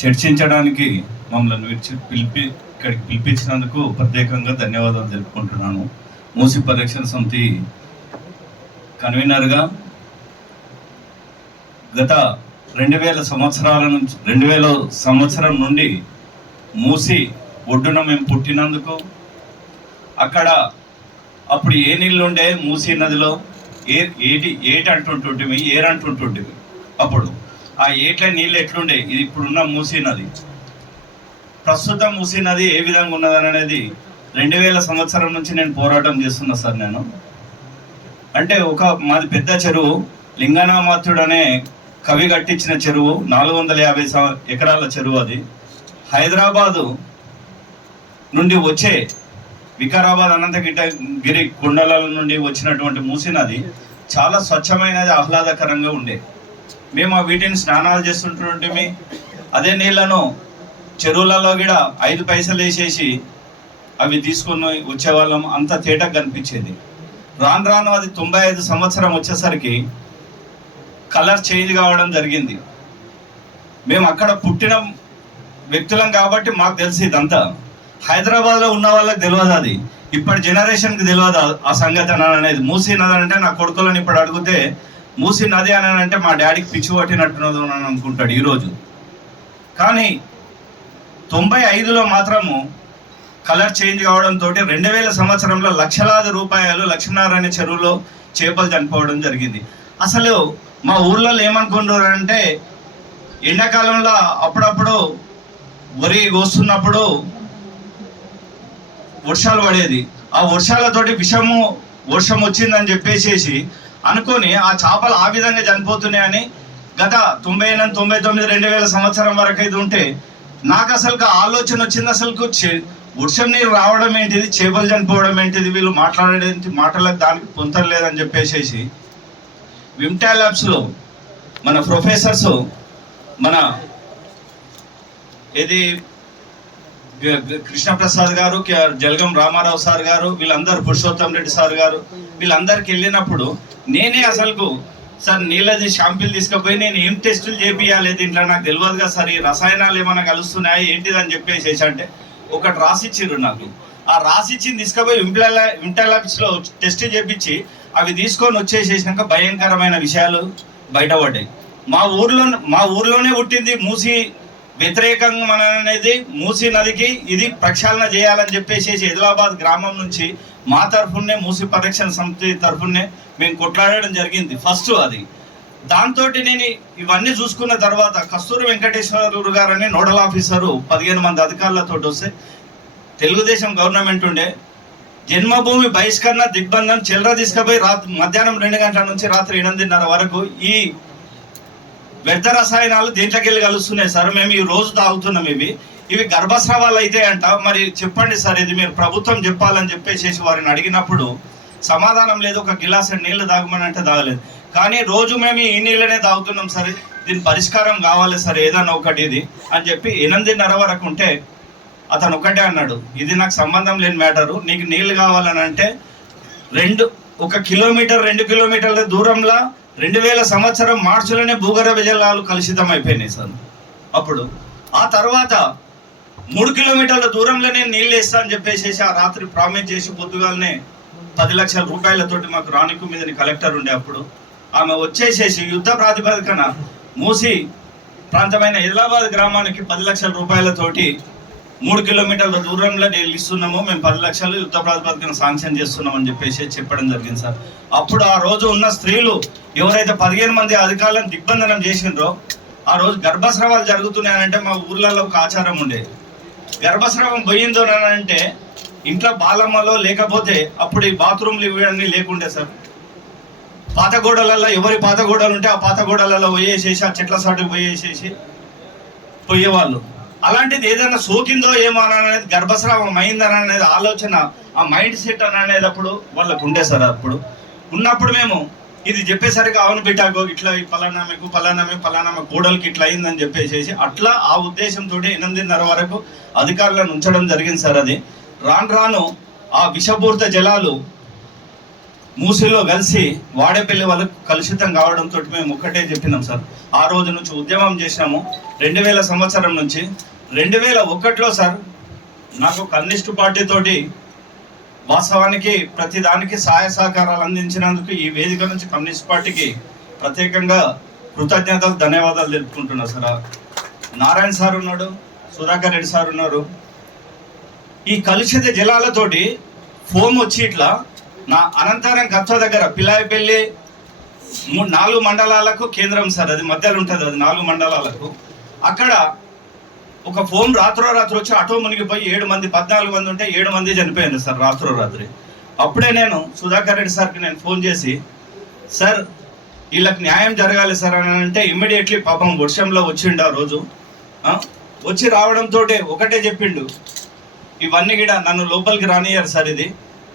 చర్చించడానికి మమ్మల్ని విడిచి పిలిపి ఇక్కడికి పిలిపించినందుకు ప్రత్యేకంగా ధన్యవాదాలు తెలుపుకుంటున్నాను. మూసి పరిరక్షణ సమితి కన్వీనర్గా గత రెండు వేల సంవత్సరాల నుంచి రెండు వేల సంవత్సరం నుండి మూసి ఒడ్డున మేము పుట్టినందుకు అక్కడ అప్పుడు ఏ నీళ్ళు ఉండే మూసీ నదిలో ఏ ఏటి ఏటి అంటుంటుంటివి ఏరు అప్పుడు. ఆ ఏట్ల నీళ్ళు ఎట్లుండే? ఇది ఇప్పుడున్న మూసీ నది. ప్రస్తుతం మూసీ నది ఏ విధంగా ఉన్నదని అనేది రెండు వేల సంవత్సరం నుంచి నేను పోరాటం చేస్తున్నా సార్ నేను. అంటే ఒక మాది పెద్ద చెరువు లింగనామాత్యుడు అనే కవి కట్టించిన చెరువు నాలుగు వందల యాభై ఎకరాల చెరువు అది. హైదరాబాదు నుండి వచ్చే వికారాబాద్ అనంతగిరి కొండల నుండి వచ్చినటువంటి మూసీ నది చాలా స్వచ్ఛమైనది ఆహ్లాదకరంగా ఉండే. మేము ఆ వీటిని స్నానాలు చేస్తుంటుంటే అదే నీళ్ళను చెరువులలో కూడా ఐదు పైసలు వేసేసి అవి తీసుకుని వచ్చేవాళ్ళం. అంత తేటగా కనిపించేది. రాను రాను అది తొంభై ఐదు సంవత్సరం వచ్చేసరికి కలర్ చేంజ్ కావడం జరిగింది. మేము అక్కడ పుట్టిన వ్యక్తులం కాబట్టి మాకు తెలిసి ఇదంతా. హైదరాబాద్లో ఉన్న వాళ్ళకి తెలియదు అది. ఇప్పటి జనరేషన్కి తెలియదు ఆ- సంగతి అనేది. మూసీ నది అంటే నా కొడుకులను ఇప్పుడు అడిగితే మూసి నది అని అంటే మా డాడీకి పిచ్చి పట్టినట్టున్నది అని అనుకుంటాడు ఈరోజు. కానీ తొంభై ఐదులో మాత్రము కలర్ చేంజ్ కావడంతో రెండు వేల సంవత్సరంలో లక్షలాది రూపాయలు లక్ష్మీనారాయణ చెరువులో చేపలు చనిపోవడం జరిగింది. అసలు మా ఊర్లలో ఏమనుకుంటారు అంటే ఎండాకాలంలో అప్పుడప్పుడు వరి కోస్తున్నప్పుడు వర్షాలు పడేది. ఆ వర్షాలతోటి విషము వర్షం వచ్చిందని చెప్పేసేసి అనుకొని ఆ చేపలు ఆ విధంగా చనిపోతున్నాయని గత తొంభై ఎనిమిది తొంభై తొమ్మిది రెండు వేల సంవత్సరం వరకు అయితే ఉంటే నాకు అసలు ఆలోచన వచ్చింది అసలు వర్షం నీరు రావడం ఏంటిది? చేపలు చనిపోవడం ఏంటిది? వీళ్ళు మాట్లాడేది మాటలకు దానికి పొంతలేదని చెప్పేసేసి విమ్టా ల్యాబ్స్లో మన ప్రొఫెసర్స్ మన ఇది కృష్ణప్రసాద్ గారు జలగం రామారావు సార్ గారు వీళ్ళందరూ పురుషోత్తం రెడ్డి సార్ గారు వీళ్ళందరికి వెళ్ళినప్పుడు నేనే అసలుకు సార్ నీళ్ళది షాంపిల్ తీసుకుపోయి నేను ఏం టెస్టులు చేపియాలి దీంట్లో? నాకు తెలియదు కదా సార్ ఈ రసాయనాలు ఏమైనా కలుస్తున్నాయా ఏంటిది అని చెప్పేసి అంటే ఒకటి రాసిచ్చిర్రు నాకు. ఆ రాసిచ్చింది తీసుకుపోయి ఇంప్లా ఇంటర్లాబ్స్ టెస్ట్ చేపించి అవి తీసుకొని వచ్చేసేసినాక భయంకరమైన విషయాలు బయటపడ్డాయి. మా ఊర్లో మా ఊర్లోనే పుట్టింది మూసి వ్యతిరేకంగా మన అనేది మూసీ నదికి ఇది ప్రక్షాళన చేయాలని చెప్పేసి హైదరాబాద్ గ్రామం నుంచి మా తరఫునే మూసి పరిరక్షణ సమితి తరఫునే మేము కొట్లాడడం జరిగింది. ఫస్ట్ అది. దాంతో నేను ఇవన్నీ చూసుకున్న తర్వాత కస్తూరి వెంకటేశ్వరరావు గారు అని నోడల్ ఆఫీసరు పదిహేను మంది అధికారులతో వస్తే తెలుగుదేశం గవర్నమెంట్ ఉండే జన్మభూమి బహిష్కరణ దిగ్బంధం చిల్లర తీసుకుపోయి రాత్రి మధ్యాహ్నం రెండు గంటల నుంచి రాత్రి ఎనిమిదిన్నర వరకు ఈ వ్యర్థ రసాయనాలు దేంట్లోకి వెళ్ళి కలుస్తున్నాయి సార్? మేము ఈ రోజు తాగుతున్నాం ఇవి. ఇవి గర్భస్రావాలు అయితే అంట. మరి చెప్పండి సార్ ఇది మీరు ప్రభుత్వం చెప్పాలని చెప్పేసి వారిని అడిగినప్పుడు సమాధానం లేదు. ఒక గిలాస్ నీళ్ళు తాగమని అంటే తాగలేదు. కానీ రోజు మేము ఈ నీళ్ళనే తాగుతున్నాం సరే. దీని పరిష్కారం కావాలి సార్ ఏదన్నా ఒకటి ఇది అని చెప్పి ఎనిమిదిన్నర వరకు ఉంటే అతను ఒకటే అన్నాడు. ఇది నాకు సంబంధం లేని మ్యాటరు. నీకు నీళ్ళు కావాలని అంటే రెండు ఒక కిలోమీటర్ రెండు కిలోమీటర్ల దూరంలో రెండు వేల సంవత్సరం మార్చిలోనే భూగర్భ జలాలు కలుషితం అయిపోయినాయి సార్. అప్పుడు ఆ తర్వాత మూడు కిలోమీటర్ల దూరంలోనే నీళ్ళు వేస్తా అని చెప్పేసి ఆ రాత్రి ప్రామిస్ చేసి పొద్దుగాలనే పది లక్షల రూపాయలతోటి మాకు రాణికు మీదని కలెక్టర్ ఉండే అప్పుడు ఆమె వచ్చేసేసి యుద్ధ ప్రాతిపదికన మూసి ప్రాంతమైన హైదరాబాద్ గ్రామానికి పది లక్షల రూపాయలతోటి మూడు కిలోమీటర్ల దూరంలో ఇస్తున్నాము మేము పది లక్షలు యుద్ధ ప్రాతిపదికన శాంక్షన్ చేస్తున్నాం అని చెప్పేసి చెప్పడం జరిగింది సార్. అప్పుడు ఆ రోజు ఉన్న స్త్రీలు ఎవరైతే పదిహేను మంది అధికారులను దిగ్బంధనం చేసిండ్రో ఆ రోజు గర్భస్రావాలు జరుగుతున్నాయనంటే మా ఊర్లలో ఒక ఆచారం ఉండేది గర్భస్రావం పోయిందో అని అంటే ఇంట్లో బాలమ్మలో లేకపోతే అప్పుడు ఈ బాత్రూమ్లు ఇవన్నీ లేకుండే సార్. పాత గోడలలో ఎవరి పాత గోడలు ఉంటే ఆ పాత గోడలలో పోయేసేసి ఆ చెట్ల సాటుకు పోయేసేసి పోయేవాళ్ళు. అలాంటిది ఏదైనా సోకిందో ఏమో అనేది గర్భస్రావం అయిందని అనేది ఆలోచన ఆ మైండ్ సెట్ అని అనేది అప్పుడు వాళ్ళకు ఉండే సార్ అప్పుడు. ఉన్నప్పుడు మేము ఇది చెప్పేసరికి అవును బిడ్డాగో ఇట్లా ఈ పలానా మీకు పలానా మీకు పలానా ఇట్లా అయిందని చెప్పేసి అట్లా ఆ ఉద్దేశంతో ఎనిమిదిన్నర వరకు అధికారులను ఉంచడం జరిగింది సార్ అది. రాను రాను ఆ విషపూరిత జలాలు మూసిలో కలిసి వాడేపల్లి వాళ్ళకు కలుషితం కావడంతో మేము ఒక్కటే చెప్పినాం సార్. ఆ రోజు నుంచి ఉద్యమం చేసినాము. రెండు వేల సంవత్సరం నుంచి రెండు వేల ఒకటిలో సార్ నాకు కమ్యూనిస్ట్ పార్టీతోటి వాస్తవానికి ప్రతి దానికి సహాయ సహకారాలు అందించినందుకు ఈ వేదిక నుంచి కమ్యూనిస్ట్ పార్టీకి ప్రత్యేకంగా కృతజ్ఞతలు ధన్యవాదాలు తెలుపుకుంటున్నా సార్. నారాయణ సార్ ఉన్నాడు సుధాకర్ రెడ్డి సార్ ఉన్నారు. ఈ కలుషిత జలాలతోటి ఫోమ్ వచ్చి ఇట్లా నా అనంతరం కచ్చ దగ్గర పిల్లాయిపల్లి నాలుగు మండలాలకు కేంద్రం సార్ అది మధ్యలో ఉంటుంది అది నాలుగు మండలాలకు. అక్కడ ఒక ఫోన్ రాత్రో రాత్రి వచ్చి ఆటో మునిగిపోయి ఏడు మంది పద్నాలుగు మంది ఉంటే ఏడు మంది చనిపోయింది సార్ రాత్రో రాత్రి. అప్పుడే నేను సుధాకర్ రెడ్డి సార్కి నేను ఫోన్ చేసి సార్ వీళ్ళకి న్యాయం జరగాలి సార్ అని అంటే ఇమ్మీడియట్లీ పాపం వర్షంలో వచ్చిండు ఆ రోజు. వచ్చి రావడంతో ఒకటే చెప్పిండు. ఇవన్నీ కూడా నన్ను లోపలికి రానియ్యారు సార్ ఇది.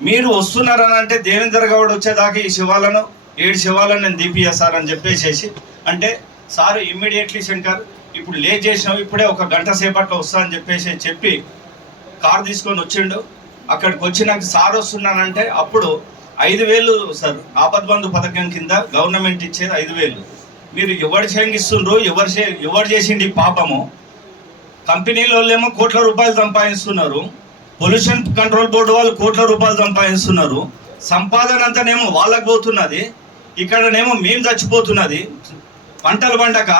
మీరు వస్తున్నారని అంటే దేవేంద్ర గౌడ్ వచ్చేదాకా ఈ శివాలను ఏడు శివాలను నేను దీపియా సార్ అని చెప్పేసేసి అంటే సార్ ఇమ్మీడియట్లీ శంకర్ ఇప్పుడు లేట్ చేసినావు ఇప్పుడే ఒక గంట సేపట్లో వస్తా అని చెప్పేసి చెప్పి కార్ తీసుకొని వచ్చిండు. అక్కడికి వచ్చి నాకు సార్ వస్తున్నానంటే అప్పుడు ఐదు వేలు సార్ ఆపద్బంధు పథకం కింద గవర్నమెంట్ ఇచ్చేది ఐదు వేలు. మీరు ఎవరు చేంగిస్తుండ్రు ఎవరు చే ఎవరు చేసిండి పాపము కంపెనీలో వాళ్ళేమో కోట్ల రూపాయలు సంపాదిస్తున్నారు. పొల్యూషన్ కంట్రోల్ బోర్డు వాళ్ళు కోట్ల రూపాయలు సంపాదిస్తున్నారు. సంపాదన అంతానేమో వాళ్ళకి పోతున్నది. ఇక్కడనేమో మేము చచ్చిపోతున్నది. పంటలు పండక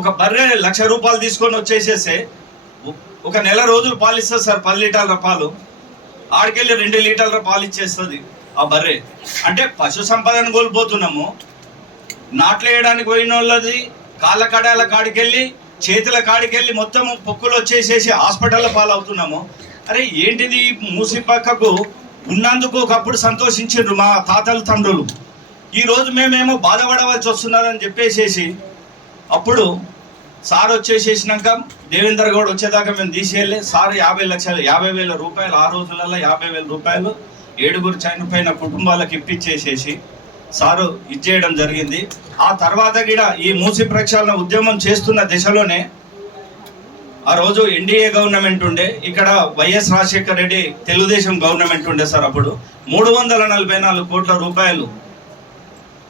ఒక బర్రె లక్ష రూపాయలు తీసుకొని వచ్చేసేసే ఒక నెల రోజులు పాలు ఇస్తుంది సార్ పది లీటర్ల పాలు. ఆడికెళ్ళి రెండు లీటర్ల పాలు ఇచ్చేస్తుంది ఆ బర్రె. అంటే పశు సంపదను కోల్పోతున్నాము. నాట్లు వేయడానికి పోయిన వాళ్ళది కాళ్ళ కడాల కాడికెళ్ళి చేతుల కాడికెళ్ళి మొత్తం పొక్కులు వచ్చేసేసి హాస్పిటల్లో పాలవుతున్నాము. అరే ఏంటిది మూసి పక్కకు ఉన్నందుకు ఒకప్పుడు సంతోషించారు మా తాతలు తండ్రులు? ఈరోజు మేమేమో బాధపడవలసి వస్తున్నారని చెప్పేసేసి అప్పుడు సార్ వచ్చేసేసినాక దేవేందర్ గౌడ్ వచ్చేదాకా మేము తీసేయాలి. సార్ యాభై లక్షలు యాభై వేల రూపాయలు ఆ రోజులలో యాభై వేల రూపాయలు ఏడుగురు చనిపోయిన కుటుంబాలకు ఇప్పించేసేసి సారు ఇచ్చేయడం జరిగింది. ఆ తర్వాత కూడా ఈ మూసి ప్రక్షాళన ఉద్యమం చేస్తున్న దిశలోనే ఆ రోజు ఎన్డీఏ గవర్నమెంట్ ఉండే ఇక్కడ వైఎస్ రాజశేఖర రెడ్డి తెలుగుదేశం గవర్నమెంట్ ఉండే సార్ అప్పుడు. మూడు వందల నలభై నాలుగు కోట్ల రూపాయలు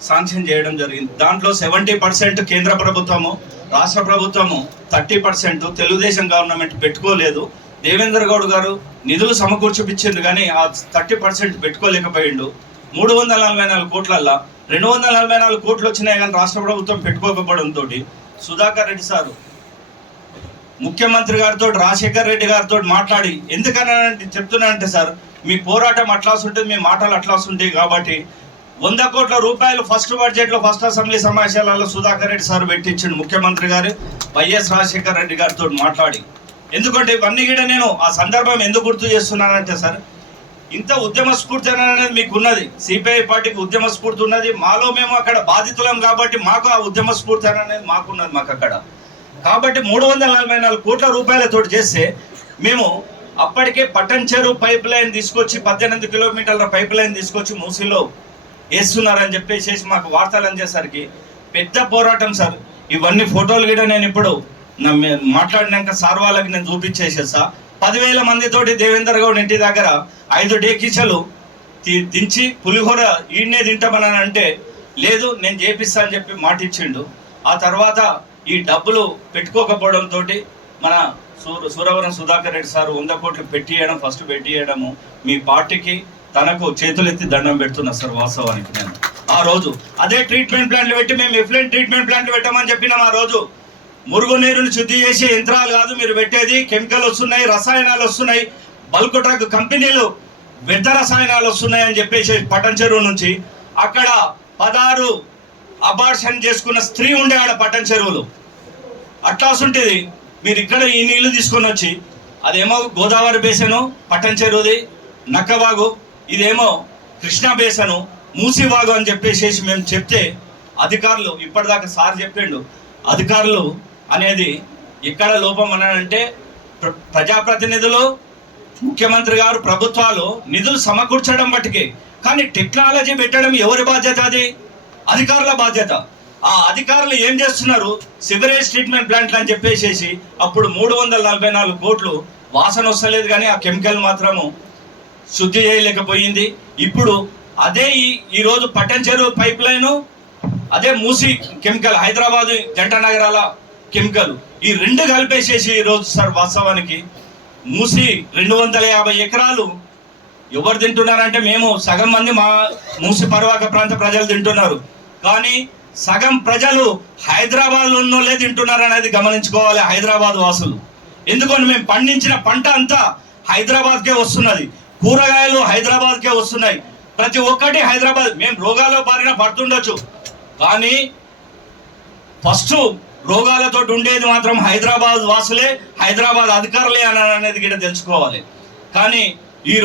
శాంక్షన్ చేయడం జరిగింది. దాంట్లో సెవెంటీ పర్సెంట్ కేంద్ర ప్రభుత్వము రాష్ట్ర ప్రభుత్వము థర్టీ పర్సెంట్ తెలుగుదేశం గవర్నమెంట్ పెట్టుకోలేదు. దేవేంద్ర గౌడ్ గారు నిధులు సమకూర్చిపించింది కానీ ఆ థర్టీ పర్సెంట్ పెట్టుకోలేకపోయిండు. మూడు వందల నలభై నాలుగు కోట్లల్లా రెండు వందల నలభై నాలుగు కోట్లు వచ్చినాయి కానీ రాష్ట్ర ప్రభుత్వం పెట్టుకోకపోవడంతో సుధాకర్ రెడ్డి సారు ముఖ్యమంత్రి గారితో రాజశేఖర్ రెడ్డి గారితో మాట్లాడి ఎందుకనంటే చెప్తున్నానంటే సార్ మీ పోరాటం అట్లా ఉంటుంది మీ మాటలు అట్లా ఉంటాయి కాబట్టి వంద కోట్ల రూపాయలు ఫస్ట్ బడ్జెట్లో ఫస్ట్ అసెంబ్లీ సమావేశాలలో సుధాకర్ రెడ్డి సార్ పెట్టించిండు ముఖ్యమంత్రి గారు వైఎస్ రాజశేఖర్ రెడ్డి గారితో మాట్లాడి. ఎందుకంటే ఇవన్నీ కూడా నేను ఆ సందర్భం ఎందుకు గుర్తు చేస్తున్నానంటే సార్ ఇంత ఉద్యమ స్ఫూర్తి అనేది మీకు ఉన్నది సిపిఐ పార్టీకి ఉద్యమ స్ఫూర్తి ఉన్నది. మాలో మేము అక్కడ బాధితులం కాబట్టి మాకు ఆ ఉద్యమ స్ఫూర్తి అనేది మాకున్నది మాకు అక్కడ కాబట్టి మూడు వందల నలభై నాలుగు కోట్ల రూపాయలతో చేస్తే మేము అప్పటికే పట్టణ్ చెరువు పైప్ లైన్ తీసుకొచ్చి పద్దెనిమిది కిలోమీటర్ల పైప్ లైన్ తీసుకొచ్చి మూసిలో వేస్తున్నారని చెప్పేసి మాకు వార్తలు అందేసరికి పెద్ద పోరాటం సార్. ఇవన్నీ ఫోటోలు కూడా నేను ఇప్పుడు మాట్లాడినాక సార్ వాళ్ళకి నేను చూపించేసేసా పదివేల మందితోటి దేవేందర్ గౌడ్ ఇంటి దగ్గర ఐదు డేకిచలు తి- దించి పులిహోర ఈడనే తింటామని అంటే లేదు నేను చేపిస్తా అని చెప్పి మాట ఇచ్చిండు ఆ తర్వాత ఈ డబ్బులు పెట్టుకోకపోవడంతో మన సూర సూరవరం సుధాకర్ రెడ్డి సార్ వంద కోట్లు పెట్టియడం ఫస్ట్ పెట్టియడము మీ పార్టీకి తనకు చేతులెత్తి దండం పెడుతున్నా సార్ వాస్తవానికి నేను. ఆ రోజు అదే ట్రీట్మెంట్ ప్లాంట్లు పెట్టి మేము ఎఫ్లెంట్ ట్రీట్మెంట్ ప్లాంట్లు పెట్టామని చెప్పినాం ఆ రోజు. మురుగునీరుని శుద్ధి చేసే యంత్రాలు కాదు మీరు పెట్టేది. కెమికల్ వస్తున్నాయి రసాయనాలు వస్తున్నాయి. బల్క్ ట్రక్ కంపెనీలు వ్యర్థ రసాయనాలు వస్తున్నాయి అని చెప్పేసి పట్టణ చెరువు నుంచి అక్కడ పదహారు అబార్షన్ చేసుకున్న స్త్రీ ఉండే ఆడ పట్టణ చెరువులు. అట్లా ఉంటుంది. మీరు ఇక్కడ ఈ నీళ్ళు తీసుకొని వచ్చి అదేమో గోదావరి బేసను పట్టణ చెరువుది నక్కవాగు ఇదేమో కృష్ణా బేసను మూసివాగు అని చెప్పేసి మేము చెప్తే అధికారులు ఇప్పటిదాకా సార్ చెప్పిండు అధికారులు అనేది ఇక్కడ లోపం అనంటే ప్ర- ప్రజాప్రతినిధులు ముఖ్యమంత్రి గారు ప్రభుత్వాలు నిధులు సమకూర్చడం బట్టికి కానీ టెక్నాలజీ పెట్టడం ఎవరి బాధ్యత అది? అధికారుల బాధ్యత. ఆ అధికారులు ఏం చేస్తున్నారు? సివరేజ్ ట్రీట్మెంట్ ప్లాంట్లు అని చెప్పేసేసి అప్పుడు మూడు వందల నలభై నాలుగు కోట్లు వాసన వస్తలేదు కానీ ఆ కెమికల్ మాత్రము శుద్ధి చేయలేకపోయింది. ఇప్పుడు అదే ఈ ఈరోజు పట్టణ్ పైప్ లైను అదే మూసి కెమికల్ హైదరాబాద్ జంట నగరాల కెమికల్ ఈ రెండు కలిపేసేసి ఈరోజు సార్ వాస్తవానికి మూసి రెండు వందల యాభై ఎకరాలు ఎవరు తింటున్నారంటే మేము సగం మంది మా మూసి పర్వాక ప్రాంత ప్రజలు తింటున్నారు. కానీ సగం ప్రజలు హైదరాబాద్ ఉన్నోళ్ళే తింటున్నారు అనేది గమనించుకోవాలి హైదరాబాద్ వాసులు. ఎందుకంటే మేము పండించిన పంట అంతా హైదరాబాద్కే వస్తున్నది. కూరగాయలు హైదరాబాద్కే వస్తున్నాయి. ప్రతి ఒక్కటి హైదరాబాద్. మేము రోగాల బారిన పడుతుండొచ్చు. కానీ ఫస్ట్ రోగాలతో ఉండేది మాత్రం హైదరాబాద్ వాసులే హైదరాబాద్ అధికారులే అని అనేది కూడా తెలుసుకోవాలి. కానీ ఈ రోజు